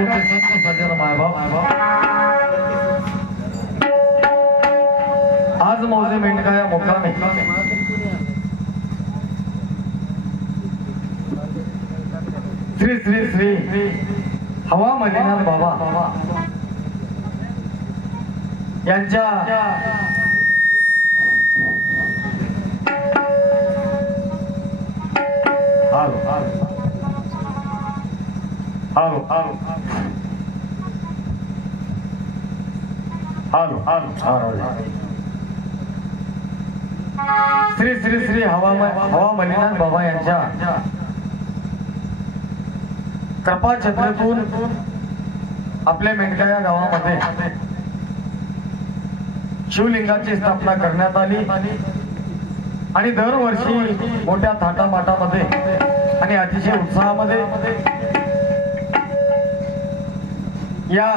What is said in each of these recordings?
तुमचे संत सज्जन मायबाप आज मौजे मेंढकाया मुक्कामी श्री श्री श्री हवा मलिनाथ बाबा यांच्या श्री श्री श्री हवा मलिनाथ बाबा यांच्या कृपा छत्रेतून आपल्या मेंढका या गावामध्ये शिवलिंगाची स्थापना करण्यात आली आणि दरवर्षी मोठ्या थाटामाटामध्ये आणि अतिशय उत्साहामध्ये या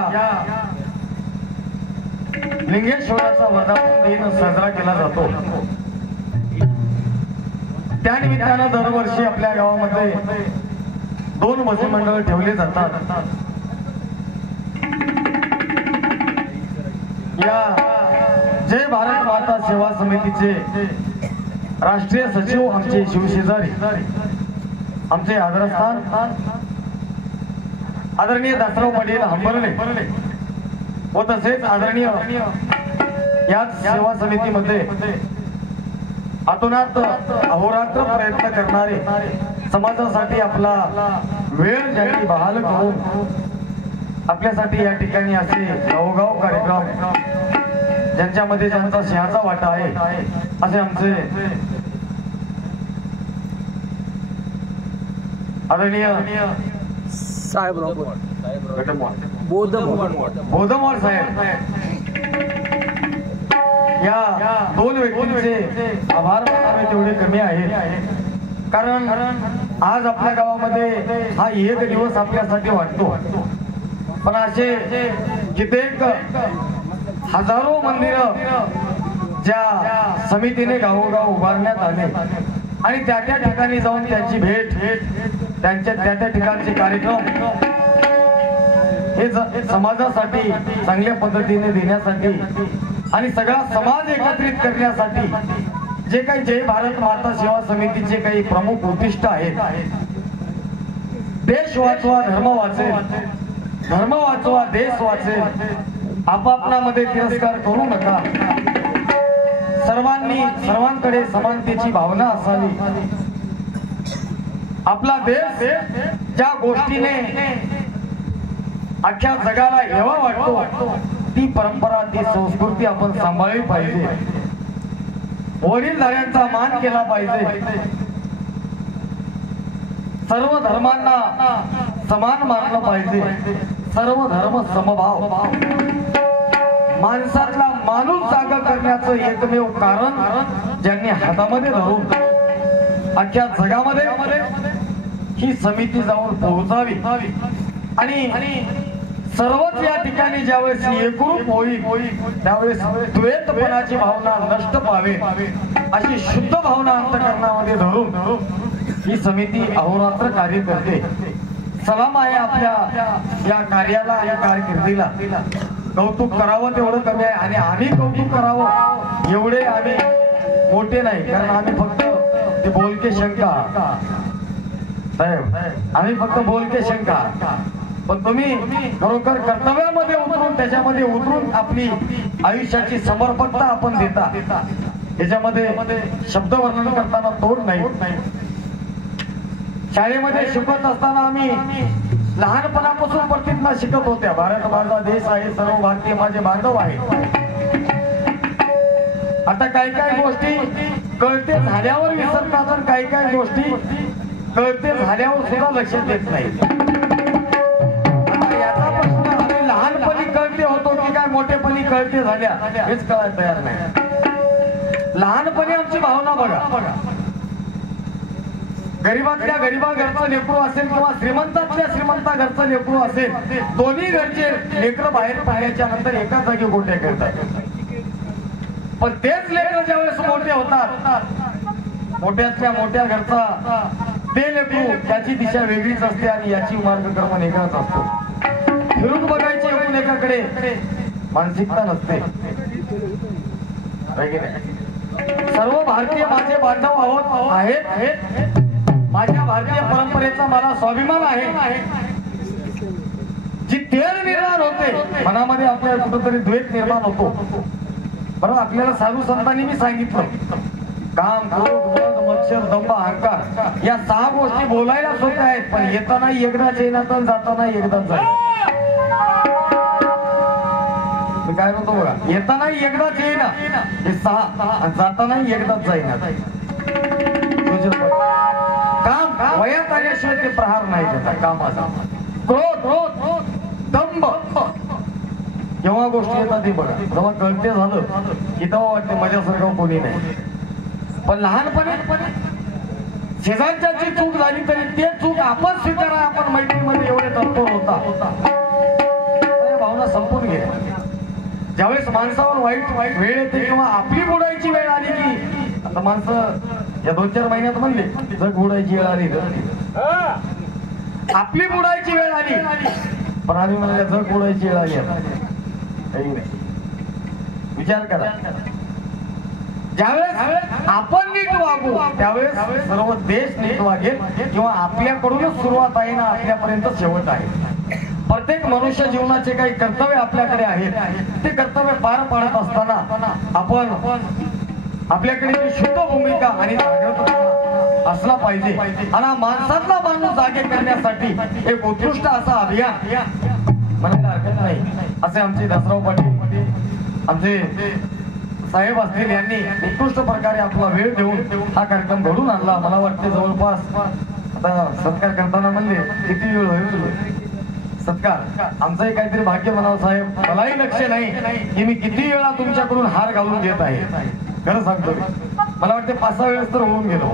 लिंगेश्वराचा वर्धापन दिन साजरा केला जातो। त्या निमित्तानं दरवर्षी आपल्या गावामध्ये 2 भजनी मंडळ ठेवले जातात। या जय भारत माता सेवा समितीचे राष्ट्रीय सचिव आमचे शिवशेजारी आमचे आदरस्थान आदरणीय दासराव पाटील हंबर्ले व तसेच आदरणीय याच सेवा समितीमध्ये अतोनात अहोरात्र प्रयत्न करणारे समाजासाठी आपला वेळ ज्यांनी बहाल करून आपल्यासाठी या ठिकाणी असे गावोगाव कार्यक्रम ज्यांच्यामध्ये ज्यांचा सिंहाचा वाटा आहे असे आमचे आदरणीय साहेब बोधमवार साहेब या 2 व्यक्तींचे आभार मानावे तेवढे कमी आहेत। कारण आज आपल्या गावामध्ये हा एक दिवस आपल्यासाठी वाटतो, पण असे कित्येक हजारो मंदिर ज्या समितीने गावोगाव उभारण्यात आले आणि त्या ठिकाणी जाऊन त्यांची भेट त्यांच्या त्या ठिकाणचे कार्यक्रम हे समाजासाठी चांगल्या पद्धतीने देण्यासाठी आणि सगळा समाज एकत्रित करण्यासाठी जे काही जय भारत माता सेवा समितीचे काही प्रमुख उद्दिष्ट आहेत, देश वाचवा धर्म वाचेल, धर्म वाचवा देश वाचेल, आपापल्यामध्ये तिरस्कार करू नका, सर्वांकडे समानतेची भावना असावी, आपला देश ज्या गोष्टीने अख्ख्या जगाला हेवा वाटतो ती परंपरा ती संस्कृती आपण सांभाळली पाहिजे, वडीलधाऱ्यांचा मान केला पाहिजे, सर्व धर्मांना समान मानलं पाहिजे, सर्व धर्म समभाव, माणसातला माणूस जागा करण्याचं एकमेव कारण ज्यांनी हातामध्ये धरून अख्ख्या जगामध्ये ही समिती जाऊन पोहोचावी आणि सर्वच या ठिकाणी ज्यावेळेस एकरूप होईल त्यावेळेस द्वैतपणाची भावना नष्ट पावे अशी शुद्ध भावना अंतःकरणामध्ये धरून ही समिती अहोरात्र कार्य करते। सलाम आहे आपल्या या कार्याला या कारकिर्दीला, कौतुक करावं तेवढं कमी आहे आणि आम्ही कौतुक करावं एवढे आम्ही मोठे नाही, कारण आम्ही फक्त ते बोलके शंका साहेब, आम्ही फक्त बोलके शंका, पण तुम्ही खरोखर कर्तव्यामध्ये उतरून त्याच्यामध्ये उतरून आपली आयुष्याची समर्पकता आपण देता, त्याच्यामध्ये शब्द वर्णन करताना तोड नाही। शाळेमध्ये शिकत असताना आम्ही लहानपणापासून प्रतिज्ञा शिकत होत्या, भारत माझा देश आहे, सर्व भारतीय माझे बांधव आहे। आता काही गोष्टी कळते झाल्यावर विसरतात आणि काही गोष्टी कळते झाल्यावर सुद्धा लक्षात येत नाही। याचा प्रश्न आम्ही लहानपणी कळते होतो की काय मोठेपणी कळते झाल्या हेच कळायला तयार नाही। लहानपणी आमची भावना बघा, गरीबातल्या गरीबा घरचं लेकरू असेल किंवा श्रीमंतातल्या श्रीमंता घरचं लेकरू असेल, दोन्ही घरचे लेकर बाहेर पाहिल्याच्या नंतर एका जागी गोट्या खेळतात, पण तेच लेकर ज्यावेळेस मोठे होतात मोठ्यातल्या मोठ्या घरचा ते लेकरू त्याची दिशा वेगळीच असते आणि याची मार्गक्रमण वेगळाच असतो। फिरून बघायची एकूण एकाकडे मानसिकता नसते. सर्व भारतीय माझे बांधव आहोत आहेत. माझ्या भारतीय परंपरेचा मला स्वाभिमान आहे. जी तेढ निर्माण होते मनामध्ये आपल्या कुठेतरी द्वेष निर्माण होतो. बरोबर आपल्याला साधू संतांनी मी सांगितलं काम क्रोध मद मत्सर दंभ अहंकार या 6 गोष्टी बोलायला सोप्या आहेत पण येताना एकदाच येणार जाताना एकदाच जाईल. मी काय म्हणतो बघा येताना एकदाच येईना हे 6 जाताना एकदाच जाईना. काम वयात आल्याशिवाय ते प्रहार नाही देतात कामाचा. क्रोध दंभ जेव्हा गोष्टी येतात ते बघा जेव्हा कळते झालं की तेव्हा वाटते माझ्यासारखं कोणी नाही. पण लहानपणी शेजारच्याची चूक झाली तरी ते चूक आपण स्वीकारा. आपण मैत्रीमध्ये एवढे तत्पर होता भावना संपून गेल्या. ज्यावेळेस माणसावर वाईट वेळ येते किंवा आपली बुडायची वेळ आली की आता माणसं या 2-4 महिन्यात म्हणले जग बुडायची वेळ आली आपली बुडायची वेळ आली पण आम्ही म्हणले जग बुडायची वेळ आली. विचार करा ज्यावेळेस आपण नीट वागू त्यावेळेस सर्व देश नीट वागेल किंवा आपल्याकडूनच सुरुवात आहे ना आपल्यापर्यंत शेवट आहे. प्रत्येक मनुष्य जीवनाचे काही कर्तव्य आपल्याकडे आहेत ते कर्तव्य पार पाडत असताना आपण आपल्याकडे शुद्ध भूमिका आणि जागृतपणा असला पाहिजे. आणि माणसातला माणूस जागे करण्यासाठी एक उत्कृष्ट असा अभियान म्हणायला हरकत नाही असे आमचे दसराव पाटील आमचे साहेब असतील यांनी उत्कृष्ट प्रकारे आपला वेळ देऊन हा कार्यक्रम घडून आणला. मला वाटते जवळपास आता सत्कार करताना म्हणले किती वेळ होईल सत्कार आमचंही काहीतरी भाग्य म्हणावं साहेब. मलाही लक्ष नाही की मी किती वेळा तुमच्याकडून हार घालून घेत आहे. खरं सांगतो मला वाटते 5-6 वेळेस तर होऊन गेलो.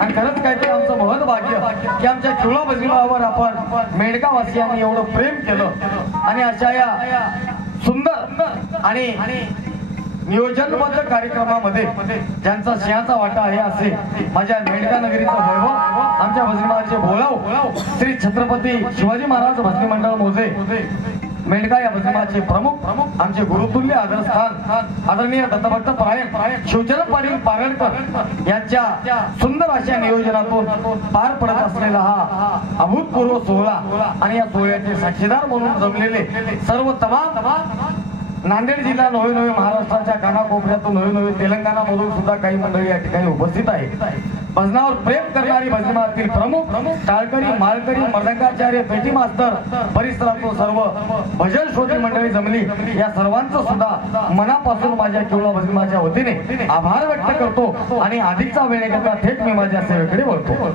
आणि खरंच काहीतरी आमचं महत् भाग्य की आमच्या किवळा बजरीबावर आपण मेडगावासियांनी एवढं प्रेम केलं आणि अशा या सुंदर आणि नियोजनबद्ध कार्यक्रमामध्ये ज्यांचा सिंहाचा वाटा आहे असे माझ्या मेडका नगरीचा वैभव आमच्या भजनाचे बोलाव श्री छत्रपती शिवाजी महाराज भजनी मंडळ मोजे मेडका या भजनाचे प्रमुख आमचे गुरुतुल्य आदरस्थान आदरणीय दत्तभक्त परायण शिवचरण पाटील पारणकर यांच्या सुंदर अशा नियोजनातून पार पडत असलेला हा अभूतपूर्व सोहळा आणि या सोहळ्याचे साक्षीदार म्हणून जमलेले सर्व तमाम नांदेड जिल्हा नवे महाराष्ट्राच्या कानाकोपऱ्यातून नवे तेलंगणा मधून सुद्धा काही मंडळी या ठिकाणी उपस्थित आहेत. भजनावर प्रेम करणारी भजनातील प्रमुख टाळकरी माळकरी मर्दंगाचार्य पेटी मास्तर परिसरातून सर्व भजन श्रोती मंडळी जमली या सर्वांचं सुद्धा मनापासून माझ्या किवळा भजनाच्या वतीने आभार व्यक्त करतो आणि अधिकचा वेळ घेता थेट मी माझ्या सेवेकडे वळतो.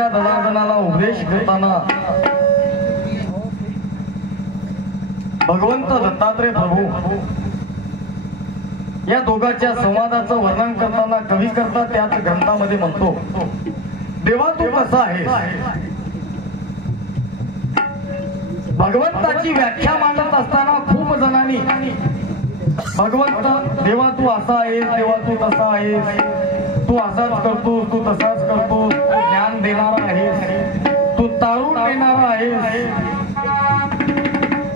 असणाऱ्या दलाजनाला उपदेश करताना भगवंत दत्तात्रय प्रभू या दोघांच्या संवादाचं वर्णन करताना कवी करता त्याच ग्रंथामध्ये म्हणतो, देवा तू कसा आहेस. भगवंताची व्याख्या मांडत असताना खूप जणांनी भगवंत देवा तू असा आहेस, देवा तू तसा आहेस, तू असाच करतोस, तू तसाच करतोस, ज्ञान देणारा आहेस, तू तारून देणारा आहेस,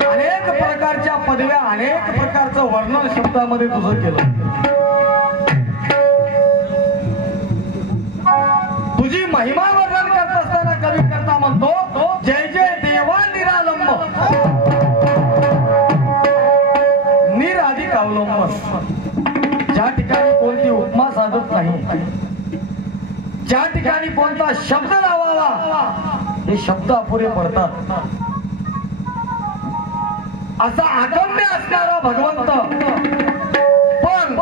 अनेक प्रकारच्या पदव्या अनेक प्रकारचं वर्णन शब्दामध्ये तुझं केलं. तुझी महिमा वर्णन करत असताना कवी करता म्हणतो, जय जय देवा निरालंब निराधिक अवलंबन. ज्या ठिकाणी कोणती उपमा साधत नाही, ज्या ठिकाणी कोणता शब्द लावावा हे शब्द अपुरे पडतात, असा अगम्य असणारा भगवंत पण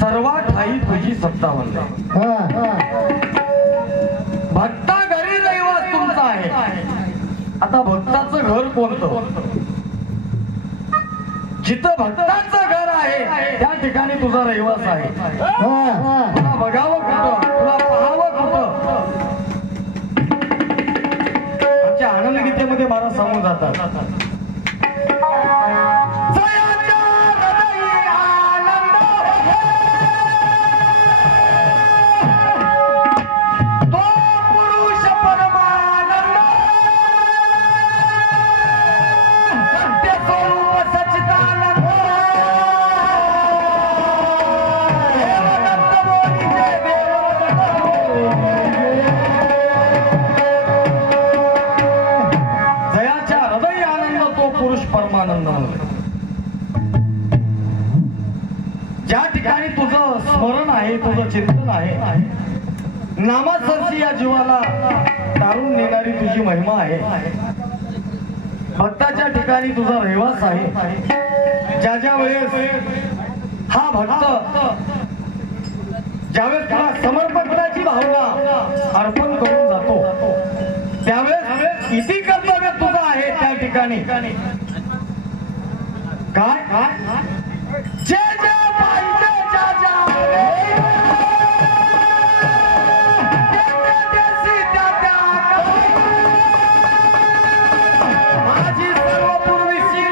सर्वा ठाई तुझी सत्ता म्हणते. भक्ता घरी दैवत तुमचा आहे. आता भक्ताचं घर कोणतं? जिथं भक्ताचं घर आहे त्या ठिकाणी तुझा रहिवास आहे. तुला बघावं कुठं, तुला पाहावं कुठं? आमच्या आनंद गीतेमध्ये महाराज सांगून जातात, ज्या ठिकाणी तुझं स्मरण आहे, तुझं चिंतन आहे, नामासरची या जीवाला तारून नेणारी तुझी महिमा आहे. भक्ताच्या ठिकाणी तुझा रहिवास आहे. ज्या ज्या वेळेस हा भक्त ज्यावेळेस तुला समर्पणाची भावना अर्पण करून जातो त्यावेळेस इति कर्तव्य तुझं आहे. त्या ठिकाणी काय जे जे पाहिजे ज्या ज्या माझी सर्व पूर्वीची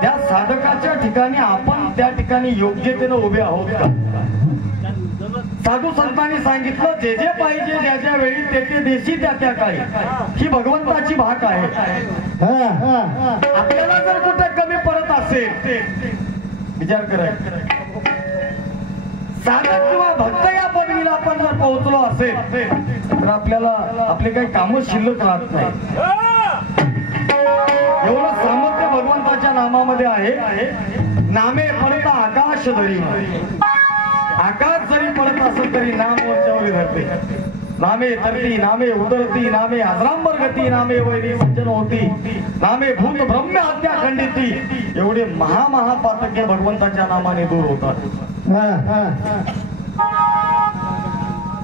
त्या साधकाच्या ठिकाणी आपण त्या ठिकाणी योग्यतेनं उभे आहोत का? साधू संतांनी सांगितलं, जे जे पाहिजे ज्या ज्या वेळी ते ते देशी त्या त्या काळी. ही भगवंताची भाग आहे. आपल्याला जर कुठे कमी पडत असेल विचार करायचा. साधक किंवा भक्त या पदवीला आपण जर पोहोचलो असेल तर आपल्याला आपले काही कामं शिल्लक राहत नाही. एवढं सामर्थ्य भगवंताच्या नामामध्ये आहे. नामे पडता आकाश धरी, आकाश जरी पडत असेल तरी नाम वरच्यावर धरते. नामे तरती, नामे उतरती, नामे अजरांबर गती, नामे वैरी सज्जन होती, नामे भूत ब्रह्म हत्या खंडिती. एवढे महापातके भगवंताच्या नामाने दूर होतात.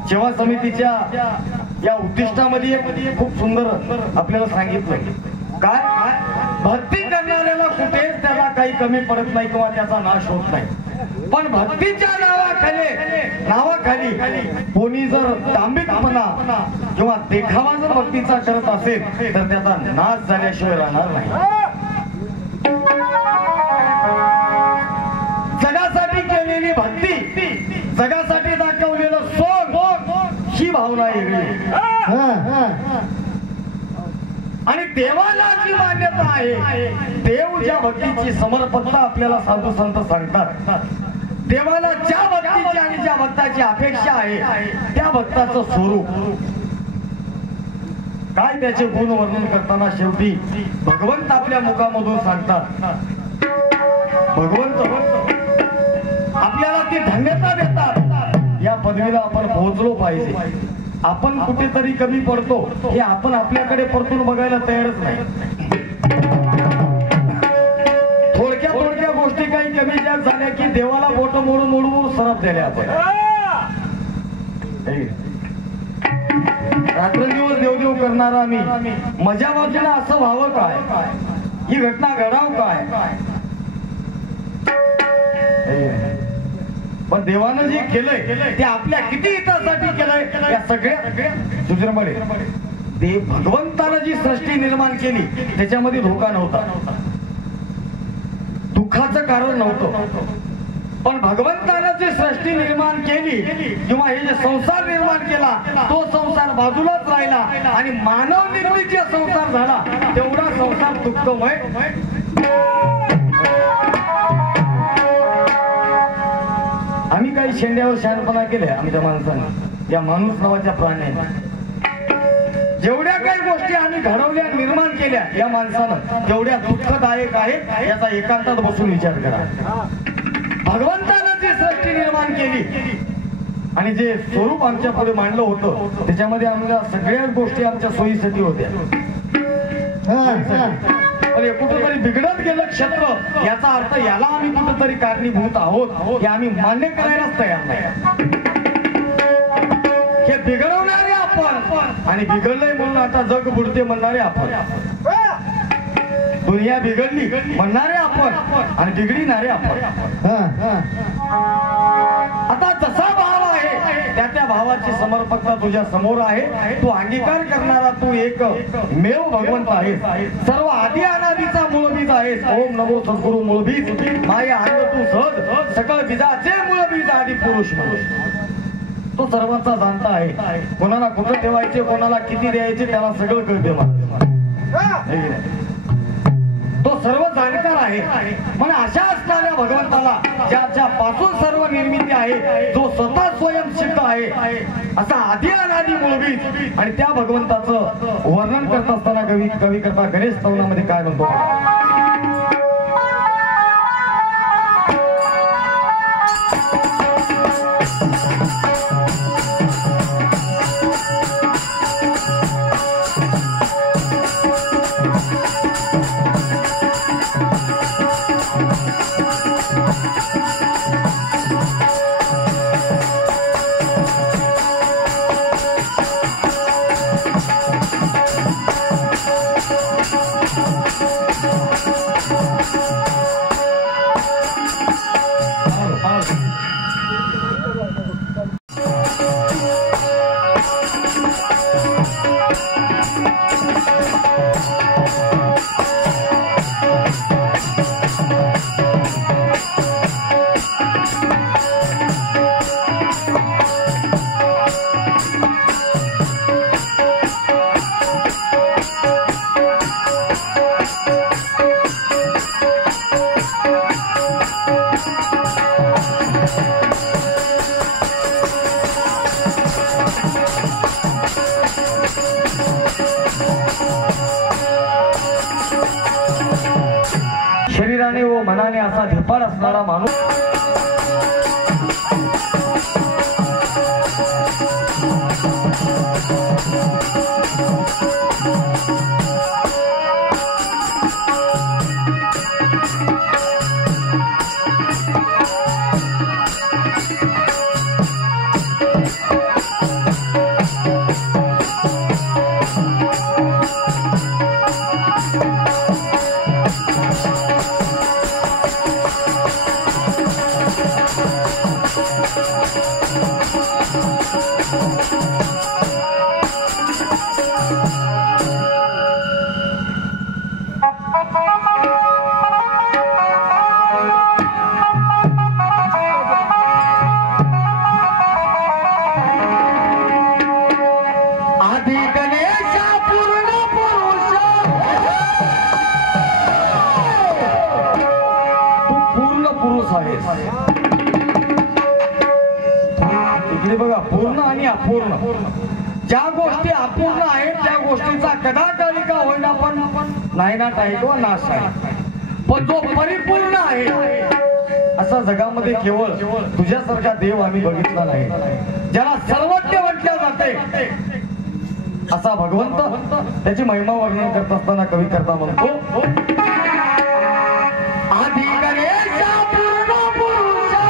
सेवा समितीच्या या उद्दिष्टामध्ये खूप सुंदर आपल्याला सांगितलं, काय भक्ती करणाऱ्याला कुठेच त्याला काही कमी पडत नाही किंवा त्याचा नाश होत नाही. पण भक्तीच्या नावाखाली कोणी जर दांभिकपणा किंवा देखावा जर भक्तीचा करत असेल तर त्याचा नाश झाल्याशिवाय राहणार नाही. जगासाठी केलेली भक्ती, जगासाठी दाखवलेलं सोंग ही भावना वेगळी. आणि देवाला जी मान्यता आहे, देव ज्या भक्तीची समर्पणता आपल्याला साधू संत सांगतात, देवाला ज्या भक्तीची आणि ज्या भक्ताची अपेक्षा आहे त्या भक्ताचं स्वरूप काय, त्याचे गुण वर्णन करताना शेवटी भगवंत आपल्या मुखामधून सांगतात. भगवंत आपल्याला ती धन्यता देतात. या पदवीला आपण पोहोचलो पाहिजे. आपण कुठेतरी कमी पडतो हे आपण आपल्याकडे परतून बघायला तयारच नाही. थोडक्या गोष्टी काही कमी जास्त झाल्या की देवाला बोट मोडून मोडून सरप दिल्या आपण. रात्रंदिवस देवदेव करणारा आम्ही मजा बाजूला असं व्हावं काय, ही घटना घडावं काय. पण देवानं जे केलंय ते आपल्या किती हितासाठी केलंय या सगळ्या दुसऱ्यामध्ये. देव भगवंतानं जी सृष्टी निर्माण केली त्याच्यामध्ये धोका नव्हता, दुःखाचं कारण नव्हतं. पण भगवंतानं जी सृष्टी निर्माण केली किंवा हे जे संसार निर्माण केला तो संसार बाजूलाच राहिला आणि मानव निर्मित जे संसार झाला तेवढा संसार दुःखमय. आम्ही काही शेंड्यावर शहाणपणा केले आमच्या माणसाने, या माणूस नावाच्या प्राण्याने. जेवढ्या काही गोष्टी आम्ही घडवल्या निर्माण केल्या या माणसानं तेवढ्या दुःखदायक आहेत याचा एकांतात बसून विचार करा. भगवंतानं जी सृष्टी निर्माण केली आणि जे स्वरूप आमच्या पुढे मांडलं होतं त्याच्यामध्ये आमच्या सगळ्या गोष्टी आमच्या सोयीसाठी होत्या. कुठेतरी बिघडत गेलं क्षेत्र याचा अर्थ याला आम्ही कुठेतरी कारणीभूत आहोत हे आम्ही मान्य करायलाच तयार नाही. हे बिघडवणारे आपण आणि बिघडलंय म्हणून आता जग बुडते म्हणणारे आपण, दुनिया बिघडली म्हणणारे आपण आणि बिघडणारे आपण. आता जसा भाव आहे त्या भावाची समर्पकता तुझ्या समोर आहे. तू अंगीकार करणारा तू एक मेव भगवंत आहेस. सर्व आदी अनादीचा मूळबीज आहेस. ओम नमो सद्गुरु मूळबीज माया अंग तू सहज सकळ बीजाचे मूळबीज आदी पुरुष म्हणून तो सर्वांचा जाणता आहे. कोणाला कुठं ठेवायचे कोणाला किती द्यायचे त्याला सगळं कळते. तो सर्व जाणकार आहे. पण अशा असणाऱ्या भगवंताला ज्याच्या पासून सर्व निर्मिती आहे, जो स्वतः स्वयंसिद्ध आहे, असा आदी अनादी मूळबीज आणि त्या भगवंताचं वर्णन करत असताना कवी करता गणेश स्तवनामध्ये काय म्हणतो. शरीराने व मनाने असा धिप्पाड असणारा माणूस इकडे बघा, पूर्ण आणि अपूर्ण. ज्या गोष्टी अपूर्ण आहेत त्या गोष्टीचा कदाकाळी का होईना पण नायनाट आहे किंवा नाश आहे. पण जो परिपूर्ण आहे असा जगामध्ये केवळ तुझ्यासारखा देव आम्ही बघितला नाही. ज्याला सर्वज्ञ म्हटलं जातं जाते असा भगवंत त्याची महिमा वर्णन करत असताना कवी करता म्हणतो आधी गणेशा पूर्ण पुरुषा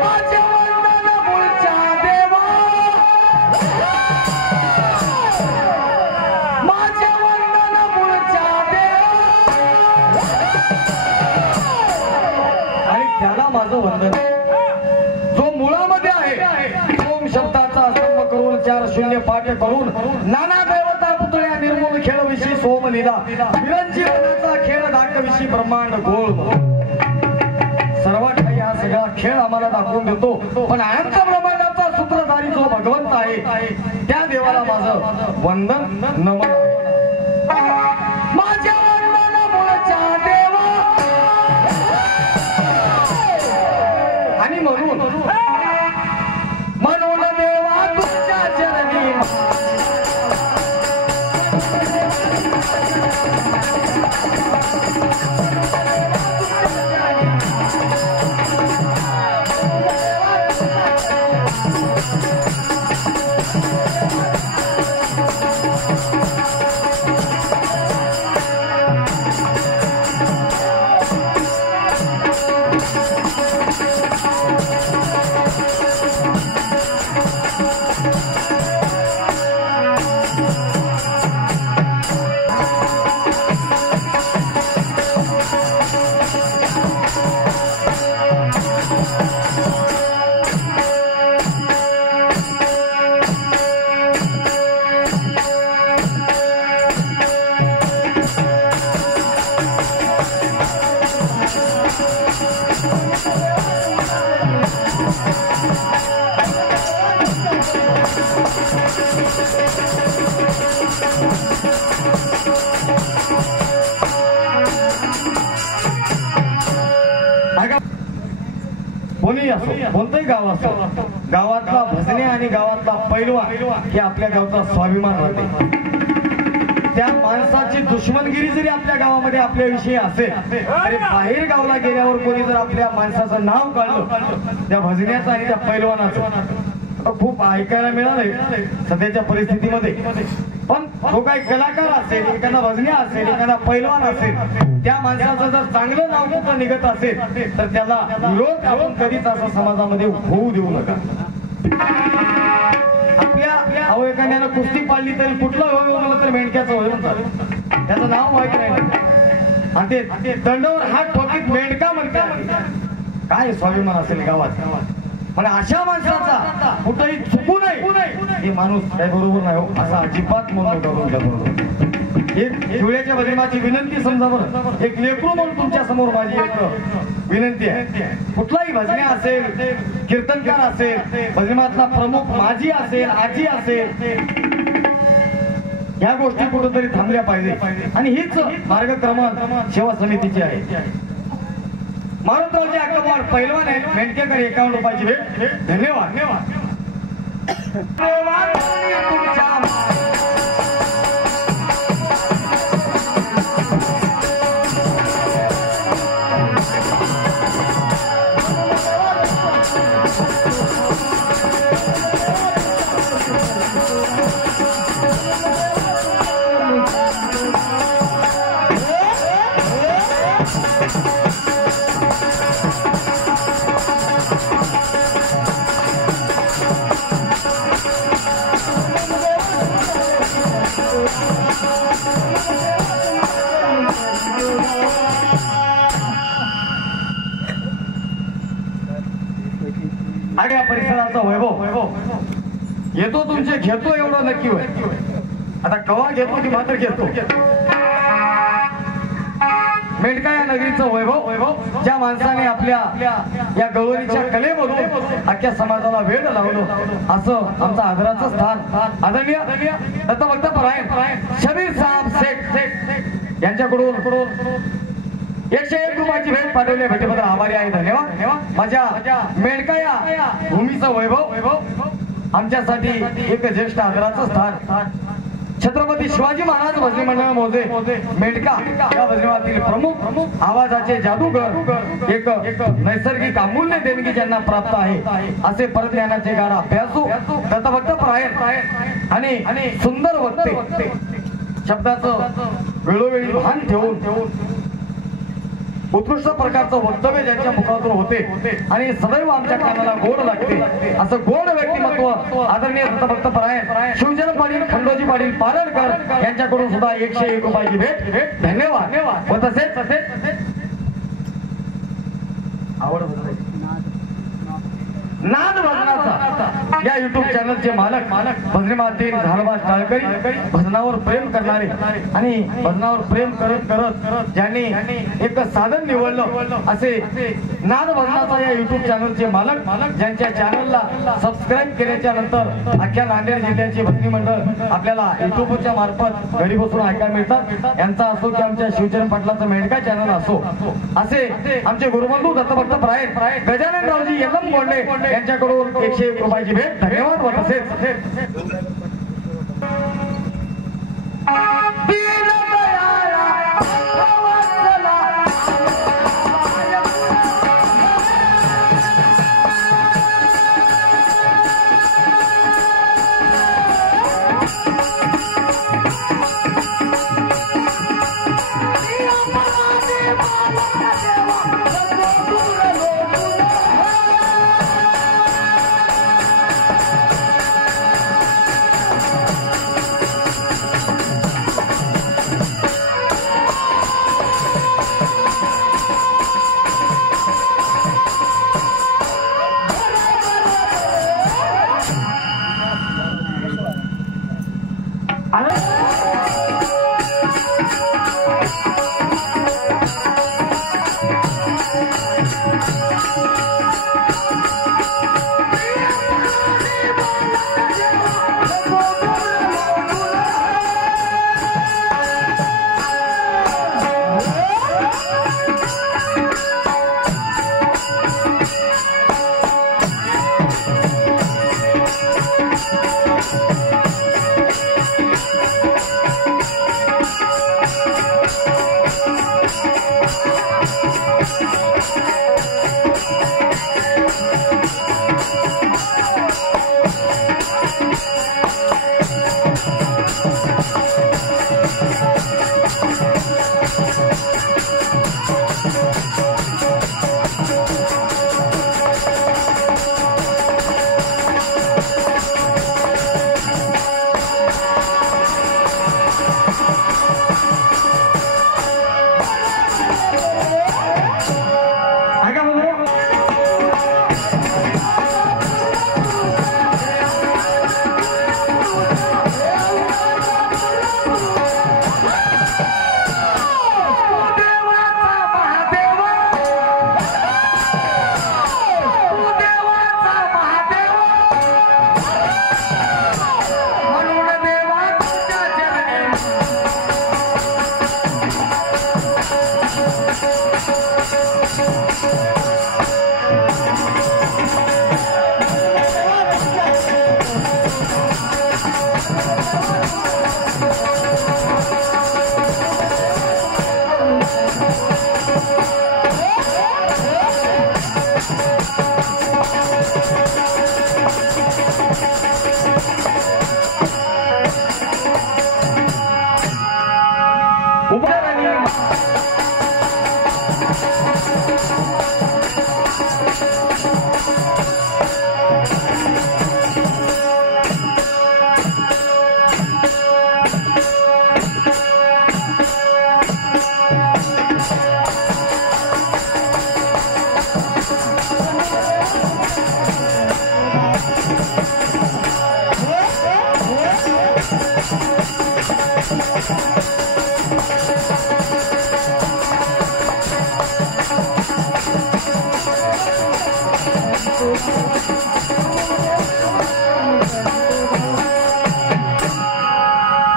माझे वंदन मूळच्या देवा माझे वंदन मूळच्या देवा आणि त्याला माझं वंदन जो मुळामध्ये आहे ओम शब्दाचा स्तंभ करून 4 शून्य पाठ करून नाना देवता पुतळ्या निर्मूल खेळ विषयी सोम लीला विरंजीवनाचा खेळ दाखविषयी ब्रह्मांड गोळ सर्वात काही हा सगळा खेळ आम्हाला दाखवून देतो पण अनंत ब्रह्मांडाचा सूत्रधारी जो भगवंत आहे त्या देवाला माझं वंदन नमन माझ्या वंदन मूळच्या देवा आणि म्हणून देवा तुझ्या चरणी कोणी असो कोणतंही गाव असो गावातला भजने आणि गावातला पैलवान हे आपल्या गावचा स्वाभिमान होते त्या माणसाची दुश्मनगिरी जरी आपल्या गावामध्ये आपल्याविषयी असेल तरी बाहेर गावला गेल्यावर कोणी जर आपल्या माणसाचं नाव काढलं त्या भजन्याचं आणि त्या पैलवानाचं खूप ऐकायला मिळालंय सध्याच्या परिस्थितीमध्ये पण तो काही कलाकार असेल एखादा भजन्या असेल एखादा पैलवान असेल त्या माणसाचं जर चांगलं नाव कुठं निघत असेल तर त्याला विरोध आपण कधीच असं समाजामध्ये होऊ देऊ नका आपल्या अवयकांना कुस्ती पाळली तरी कुठलं होय म्हणलं तर मेंढक्याचं होय म्हणतात त्याचं नाव माहित नाही आणि ते दंडावर हात ठोकीत मेंढका म्हणतात काय स्वाभिमान असेल गावात पण अशा माणसाचा कुठेही चुकू नये हे माणूस काय बरोबर नाही हो असा अजिबात म्हणून बरोबर एक शिवळ्याच्या भजनाची विनंती समजा बरं एक लेकरू म्हणून तुमच्या समोर माझी एक विनंती आहे कुठलाही भजने असेल कीर्तनकार असेल भजनातला प्रमुख माझी असेल आजी असेल ह्या गोष्टी कुठेतरी थांबल्या पाहिजे आणि हीच मार्गक्रमण सेवा समितीची आहे मारुतरावजी अक्कलवाड पैलवान आहेत मेंढकेकर 51 रुपयाची भेट धन्यवाद आणि या परिसराचा वैभव येतो तुमचे घेतो एवढं नक्की होय आता कवा घेतो की मात्र घेतो मेंढका या नगरीचं वैभव ज्या माणसाने आपल्या या गवळीच्या कलेमधून अख्ख्या समाजाला वेळ लावलो असं आमचं आदराचं स्थान आदरणीय दत्तभक्त परायण शबीर साहेब शेख यांच्याकडून 101 रुपयाची भेट पाठवली भेटीबद्दल आभारी आहे धन्यवाद माझ्या मेंढका या भूमीचं वैभव आमच्यासाठी एक ज्येष्ठ आदराचं स्थान छत्रपती शिवाजी महाराज भजनी मंडळ मोजे मेंढका या भजनीमंडळातील प्रमुख आवाजाचे जादूगर एक नैसर्गिक अमूल्य देणगी ज्यांना प्राप्त आहे असे परज्ञानाचे गाढ अभ्यासू दत्तभक्त परायण आणि सुंदर वक्ते शब्दाचं वेळोवेळी भान ठेवून उत्कृष्ट प्रकारचं वक्तव्य ज्यांच्या मुखातून होते आणि सदैव आमच्या कानाला गोड लागते असं गोड व्यक्तिमत्व आदरणीय दत्तभक्त परायण शिवजन पाटील खंडोजी पाटील पालनकर यांच्याकडून सुद्धा 101 रुपयाची भेट. धन्यवाद. व तसेच आवड नाद भजनाचा या युट्यूब चॅनलचे मालक भजनी मातील झालबाज टाळकरी भजनावर प्रेम करणारे आणि भजनावर प्रेम करत ज्यांनी एक साधन निवडलं असे नाद भजनाचा या युट्यूब चॅनलचे मालक ज्यांच्या चॅनलला सबस्क्राईब केल्याच्या नंतर अख्ख्या नांदेड जिल्ह्याचे भजनी मंडळ आपल्याला युट्यूबच्या मार्फत घरी बसून ऐकायला मिळतात. यांचा असो की आमच्या शिवचरण पाटलाचा मेंढका चॅनल असो असे आमचे गुरुबंधू दत्तभक्त परायण गजानन रावजी यल्लम गोंडे यांच्याकडून 101 रुपयाची भेट. धन्यवाद. व तसेच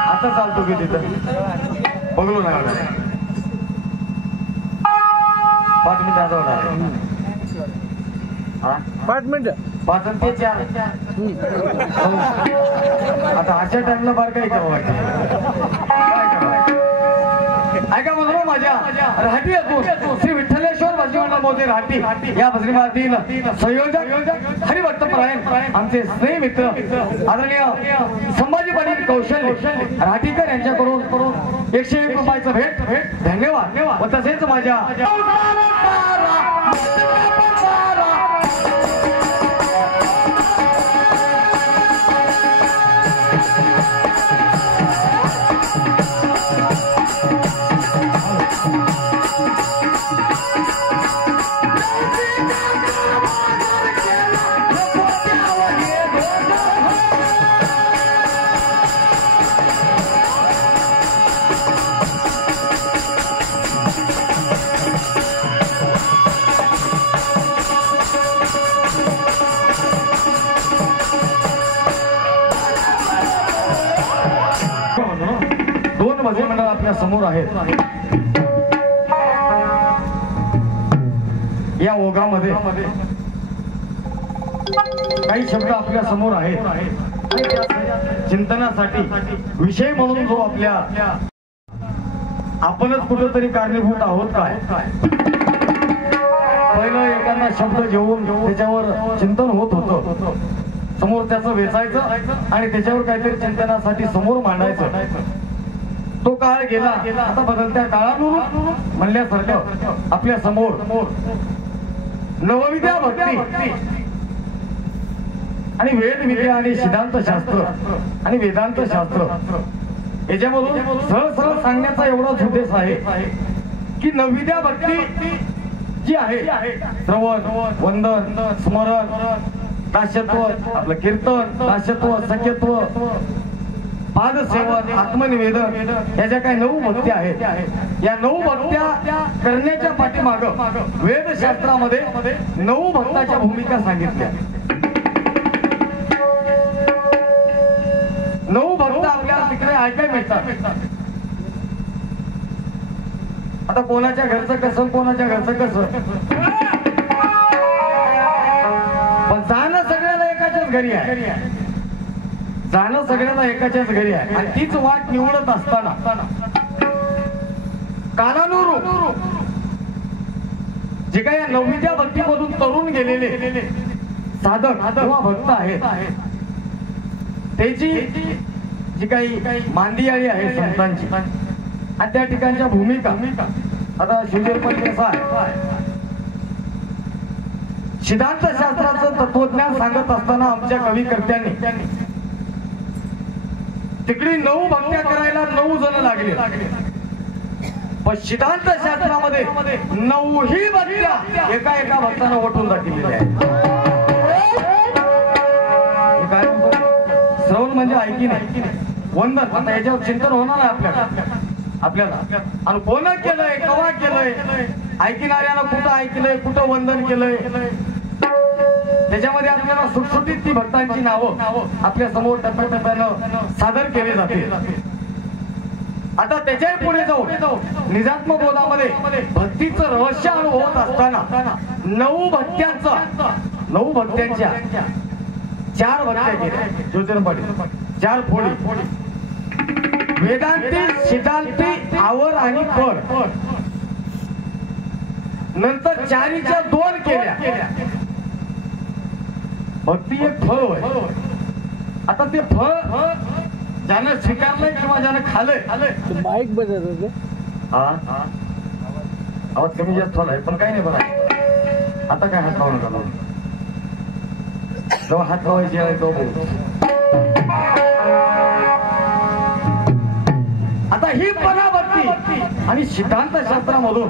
आता चालतो की तिथं बघलो ना 5 मिनिट आता होणार 5 मिनिटं 5 आणि ते 4 आता अशा टाइमला बार काही करावं लागतं ऐका म्हणून माझ्या राहटी असून श्री विठ्ठलेश्वर भजनीमंडळ मोदी राहटी या भजनी मार्तील संयोजक हरिभक्तपरायण आमचे स्नेह मित्र आदरणीय संभाजी पाटील कौशल्य राहटीकर यांच्याकडून 101 रुपयाचं भेट धन्यवाद व तसेच माझ्या मंडळ आपल्या समोर आहेत. या ओघामध्ये काही शब्द आपल्या समोर आहेत चिंतनासाठी विषय म्हणून जो आपल्या आपणच कुठेतरी कारणीभूत आहोत काय. पहिलं एखादा शब्द घेऊन त्याच्यावर चिंतन होत होतं, समोर त्याचं वेचायचं आणि त्याच्यावर काहीतरी चिंतनासाठी समोर मांडायचं. तो काळ गेला. आता बदलत्या काळानुरूप म्हणल्यासारखं आपल्या समोर नवविद्या भक्ती आणि वेदविद्या आणि सिद्धांत शास्त्र आणि वेदांत शास्त्र याच्यामधून सरळ सरळ सांगण्याचा एवढाच उद्देश आहे की नवविद्या भक्ती जी आहे श्रवण वंदन स्मरण दास्यत्व आपलं कीर्तन दास्यत्व सख्यत्व पादसेवन आत्मनिवेदन या ज्या काही 9 भक्त्या आहेत या 9 भक्त्या करण्याच्या पाठीमागं वेदशास्त्रामध्ये 9 भक्ताच्या भूमिका सांगितल्या. 9 भक्त आपल्याला तिकडे ऐकायला मिळतात. आता कोणाच्या घरचं कसं कोणाच्या घरचं कसं पण जाणं सगळ्याला एकाच्याच घरी आहे. जाणं सगळ्यांना एकाच्याच घरी आहे आणि तीच वाट निवडत असताना कालानुरूप जे काही या नवविद्या भक्तीमधून तरुण गेलेले साधक किंवा भक्त आहेत त्याची जी काही मांदियाळी आहे संतांची आणि त्या ठिकाणच्या भूमिका आता शिवजयपण कसा आहे. सिद्धांत शास्त्राचं तत्वज्ञान सांगत असताना आमच्या कविकर्त्यांनी तिकडे 9 भक्त्या करायला 9 जण लागले पण सिद्धांत शास्त्रामध्ये 9ही भक्त्या एका भक्तानं ओटून दाखवलेल्या आहेत. श्रवण म्हणजे ऐकी नाही वंदन आता याच्यावर चिंतन होणार आहे आपल्याला आणि कोणा केलंय कवा केलंय ऐकणाऱ्यानं कुठं ऐकलंय कुठं वंदन केलंय त्याच्यामध्ये आपल्याला सुटसुटीत ती भक्तांची नावं आपल्या समोर टप्प्याटप्प्यानं सादर केले जाते. आता त्याच्या पुढे जाऊ निजात्म बोधामध्ये भक्तीचं रहस्य अनुभवत असताना 9 भक्त्यांच्या 4 भक्त्या केल्या. ज्योतिर्पाटी 4 फोडी वेदांती सिद्धांती आवर आणि फळ नंतर 4च्या 2 केल्या. भक्ती एक फळ होय. आता ते फळ ज्यानं स्वीकारलंय किंवा ज्यानं खाल्लंय माईक बदल आवाज कमी जास्त झालाय पण काही नाही बघा. आता काय हात लावून झाला जेव्हा हात लावायचे आहे तो आता ही पराभक्ती आणि सिद्धांत शास्त्रामधून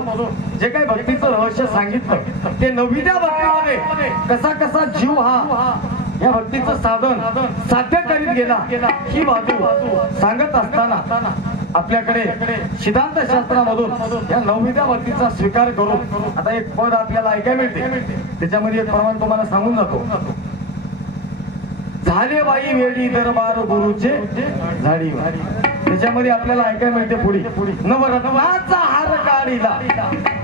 जे काही भक्तीचं रहस्य सांगितलं ते नवविद्या भक्तीमध्ये कसा कसा जीव हा या भक्तीचं साधन साध्य करीत गेला ही बाजू सांगत असताना आपल्याकडे सिद्धांत शास्त्रामधून या नवविद्या भक्तीचा स्वीकार करून आता एक पद आपल्याला ऐकायला मिळते. त्याच्यामध्ये एक प्रमाण तुम्हाला सांगून जातो. झाले बाई वेडी दरबार गुरुचे झाडी त्याच्यामध्ये आपल्याला ऐकायला मिळते पुढे नवरत्नाचा हार काढीला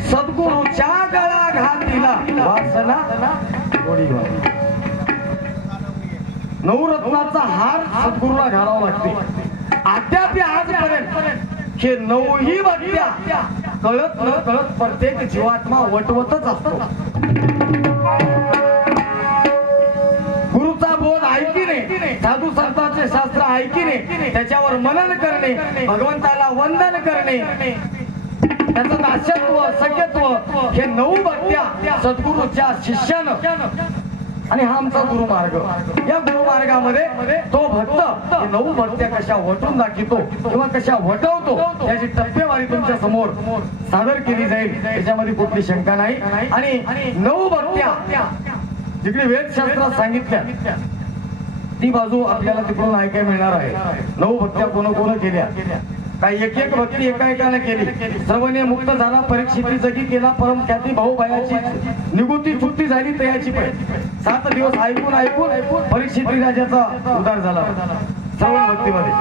सद्गुरूच्या गळा घातीला वासना नवरत्नाचा हार सद्गुरूला घालावा लागते. अद्याप आजपर्यंत हे नऊही भक्त्या कळत न कळत प्रत्येक जीवात्मा वटवतच असतो. गुरुचा बोध ऐकिने, साधू संतांचे शास्त्र ऐकिने, त्याच्यावर मनन करणे, भगवंताला वंदन करणे, त्याचं दास्यत्व सख्यत्व हे नऊ भक्त्या सद्गुरूच्या शिष्यानं. आणि हा आमचा गुरुमार्ग. या गुरुमार्गामध्ये तो भक्त नऊ भक्त्या कशा वटून दाखवतो किंवा कशा वटवतो याची टप्पेवारी तुमच्या समोर सादर केली जाईल. त्याच्यामध्ये कुठली शंका नाही. आणि नऊ भक्त्या जिकडे वेदशास्त्रात सांगितल्या ती बाजू आपल्याला तिकडून ऐकायला मिळणार आहे. नऊ भक्त्या कोण कोण केल्या, काही एक एक भक्ती एका एकाने केली. सर्वने मुक्त झाला, परीक्षिती जगी केला, परम ख्याती भाऊबायाची निगुती चुकती झाली तयाची पण 7 दिवस ऐकून परीक्षिती राजाचा उद्धार झाला. श्रवण भक्तीमध्ये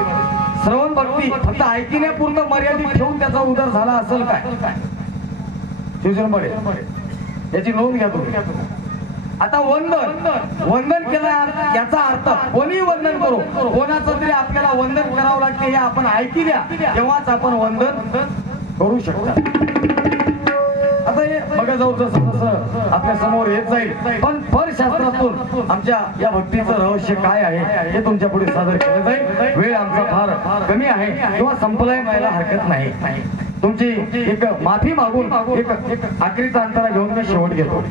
श्रवण भक्ती फक्त ऐकण्यापूर्ण मर्यादित ठेवून त्याचा उद्धार झाला असेल काय शिवजनपडे याची नोंद घ्या तुम्ही. आता वंदन केलं याचा अर्थ कोणी वंदन करू, कोणाचं तरी आपल्याला वंदन करावं लागते हे आपण ऐकल्या तेव्हाच आपण वंदन करू शकता. आता हे बघा जाऊ जसं जसं आपल्या समोर येत जाईल. पण परशास्त्रातून आमच्या या भक्तीचं रहस्य काय आहे हे तुमच्या पुढे सादर केलं जाईल. वेळ आमचा फार कमी आहे किंवा संपलाय व्हायला हरकत नाही. तुमची एक माफी मागून एक आखरीचा अंतरा घेऊन मी शेवट घेतो.